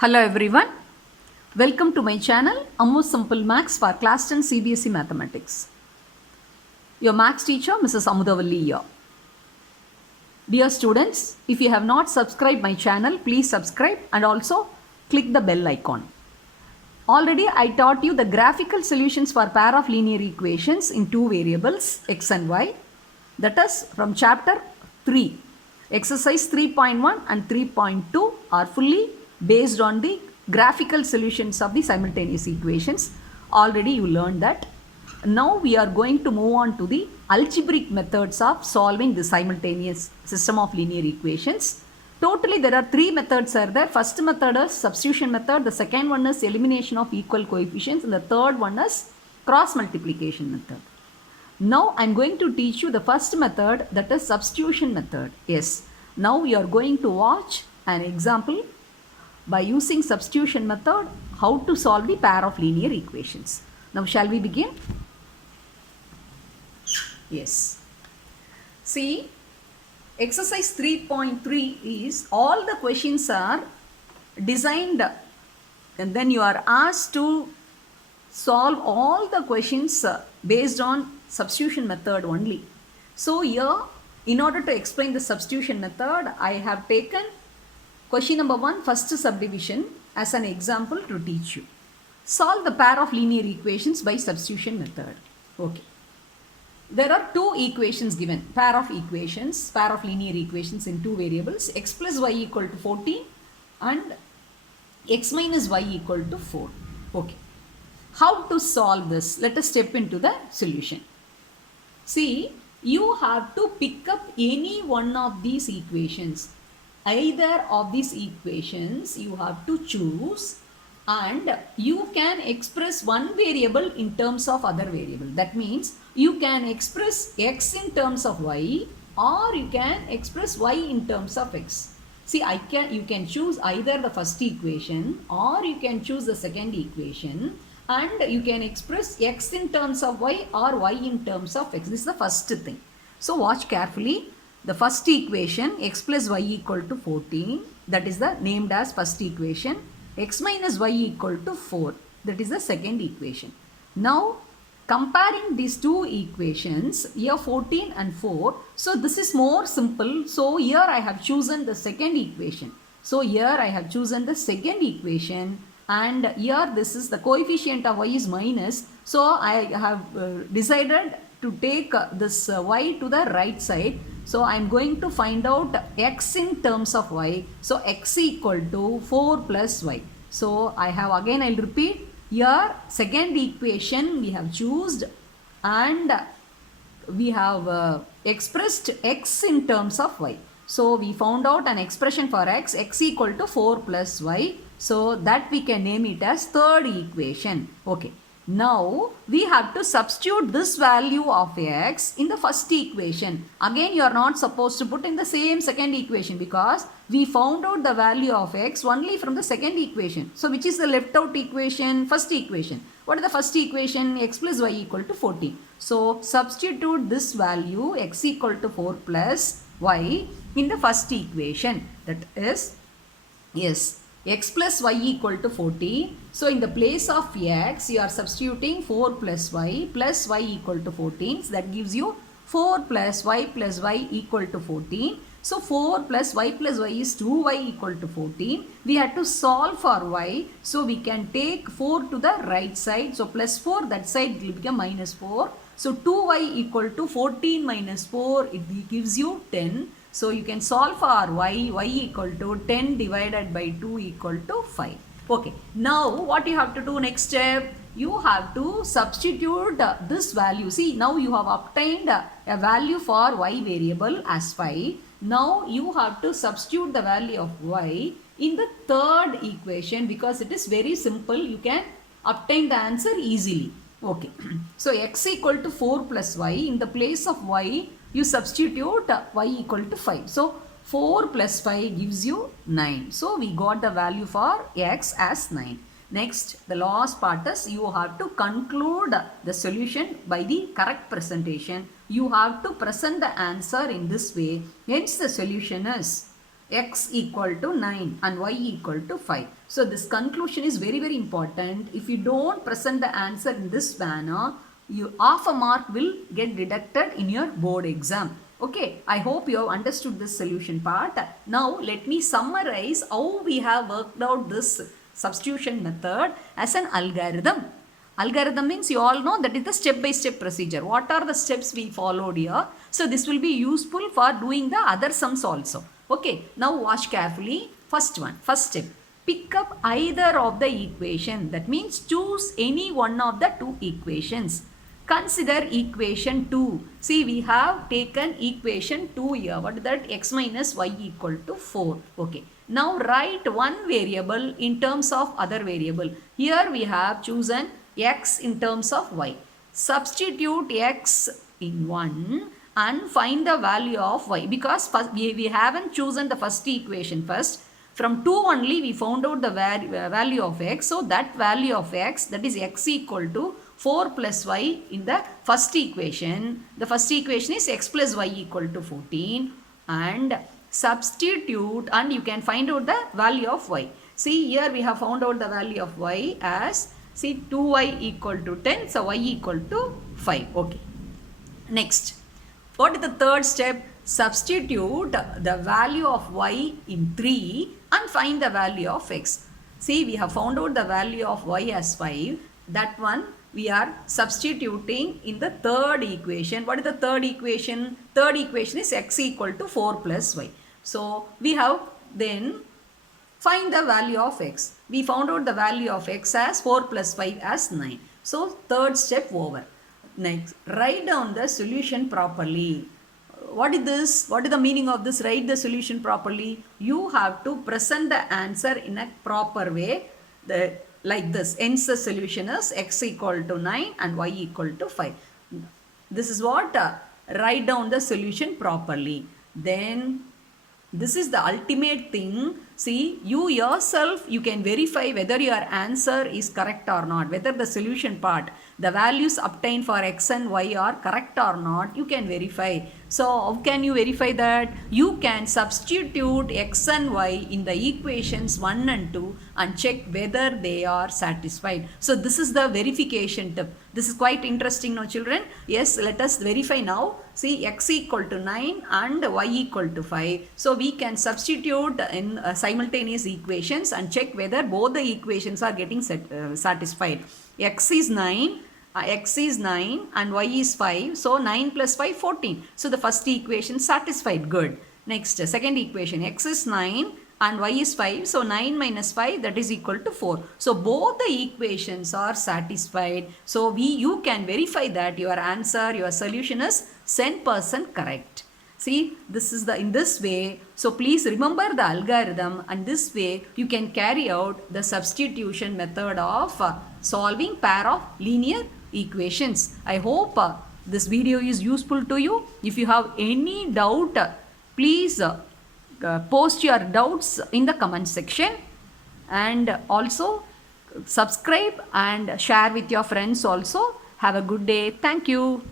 Hello everyone, welcome to my channel Ammu Simple Maths for Class 10 CBSE Mathematics. Your Maths teacher Mrs. Amudavalli here. Dear students, if you have not subscribed my channel, please subscribe and also click the bell icon. Already I taught you the graphical solutions for pair of linear equations in two variables x and y. That is from chapter 3. Exercise 3.1 and 3.2 are fully based on the graphical solutions of the simultaneous equations. Already you learned that. Now we are going to move on to the algebraic methods of solving the simultaneous system of linear equations. Totally there are three methods are there. First method is substitution method, the second one is elimination of equal coefficients, and the third one is cross multiplication method. Now I am going to teach you the first method, that is substitution method. Yes, now we are going to watch an example by using substitution method how to solve the pair of linear equations. Now shall we begin? Yes. See, exercise 3.3 is all the questions are designed and then you are asked to solve all the questions based on substitution method only. So here, in order to explain the substitution method, I have taken question number 1, first subdivision, as an example to teach you. Solve the pair of linear equations by substitution method. Okay. There are two equations given, pair of linear equations in two variables, x plus y equal to 14 and x minus y equal to 4. Okay. How to solve this? Let us step into the solution. See, you have to pick up any one of these equations. Either of these equations you have to choose and you can express one variable in terms of other variable. That means you can express x in terms of y or you can express y in terms of x. See, you can choose either the first equation or you can choose the second equation and you can express x in terms of y or y in terms of x. This is the first thing. So watch carefully. The first equation x plus y equal to 14, that is the named as first equation. X minus y equal to 4, that is the second equation. Now comparing these two equations, here 14 and 4, so this is more simple. So here I have chosen the second equation. So here I have chosen the second equation and here this is the coefficient of y is minus. So I have decided to take this y to the right side. So I am going to find out x in terms of y. So x equal to 4 plus y. So I have again, I will repeat, here second equation we have chosen and we have expressed x in terms of y. So we found out an expression for x equal to 4 plus y. So that we can name it as third equation. Okay. Now we have to substitute this value of x in the first equation. Again you are not supposed to put in the same second equation because we found out the value of x only from the second equation. So which is the left out equation? First equation. What is the first equation? X plus y equal to 14. So substitute this value x equal to 4 plus y in the first equation. That is, yes, x plus y equal to 14. So in the place of x, you are substituting 4 plus y equal to 14. So that gives you 4 plus y equal to 14. So 4 plus y is 2y equal to 14. We had to solve for y. So we can take 4 to the right side. So plus 4, that side will become minus 4. So 2y equal to 14 minus 4, it gives you 10. So you can solve for y equal to 10 divided by 2 equal to 5. Okay. Now what you have to do next step? You have to substitute this value. See, now you have obtained a value for y variable as 5. Now you have to substitute the value of y in the third equation because it is very simple. You can obtain the answer easily. Okay. So x equal to 4 plus y, in the place of y you substitute y equal to 5. So 4 plus 5 gives you 9. So we got the value for x as 9. Next, the last part is you have to conclude the solution by the correct presentation. You have to present the answer in this way. Hence the solution is x equal to 9 and y equal to 5. So this conclusion is very, very important. If you don't present the answer in this manner, you half a mark will get deducted in your board exam. Okay, I hope you have understood this solution part. Now let me summarize how we have worked out this substitution method as an algorithm. Algorithm means you all know that is the step-by-step procedure. What are the steps we followed here? So this will be useful for doing the other sums also. Okay, now watch carefully. First step. Pick up either of the equation. That means choose any one of the two equations. Consider equation 2. See, we have taken equation 2 here. What is that? X minus y equal to 4. Okay. Now write one variable in terms of other variable. Here we have chosen x in terms of y. Substitute x in 1 and find the value of y, because first we haven't chosen the first equation first. From 2 only we found out the value of x. So that value of x, that is x equal to 4 plus y in the first equation. The first equation is x plus y equal to 14, and substitute and you can find out the value of y. See, here we have found out the value of y as, see, 2y equal to 10, so y equal to 5. Okay. Next, what is the third step? Substitute the value of y in 3 and find the value of x. See, we have found out the value of y as 5. That one we are substituting in the third equation. What is the third equation? Third equation is x equal to 4 plus y. So we have then find the value of x. We found out the value of x as 4 plus 5 as 9. So third step over. Next, write down the solution properly. What is this? What is the meaning of this? Write the solution properly. You have to present the answer in a proper way. Like this. Hence the solution is x equal to 9 and y equal to 5. This is what? Write down the solution properly. Then this is the ultimate thing. See, you yourself, you can verify whether your answer is correct or not, whether the solution part, the values obtained for x and y are correct or not, you can verify. So how can you verify that? You can substitute x and y in the equations 1 and 2 and check whether they are satisfied. So this is the verification tip. This is quite interesting now, children. Yes, let us verify now. See, x equal to 9 and y equal to 5. So we can substitute in simultaneous equations and check whether both the equations are getting satisfied. X is 9 and y is 5. So 9 plus 5, 14. So the first equation satisfied. Good. Next, second equation, x is 9 and y is 5. So 9 minus 5, that is equal to 4. So both the equations are satisfied. So you can verify that your answer, your solution is 100% correct. See, this is in this way. So please remember the algorithm, and this way you can carry out the substitution method of solving pair of linear equations. I hope this video is useful to you. If you have any doubt, please post your doubts in the comment section, and also subscribe and share with your friends also. Have a good day. Thank you.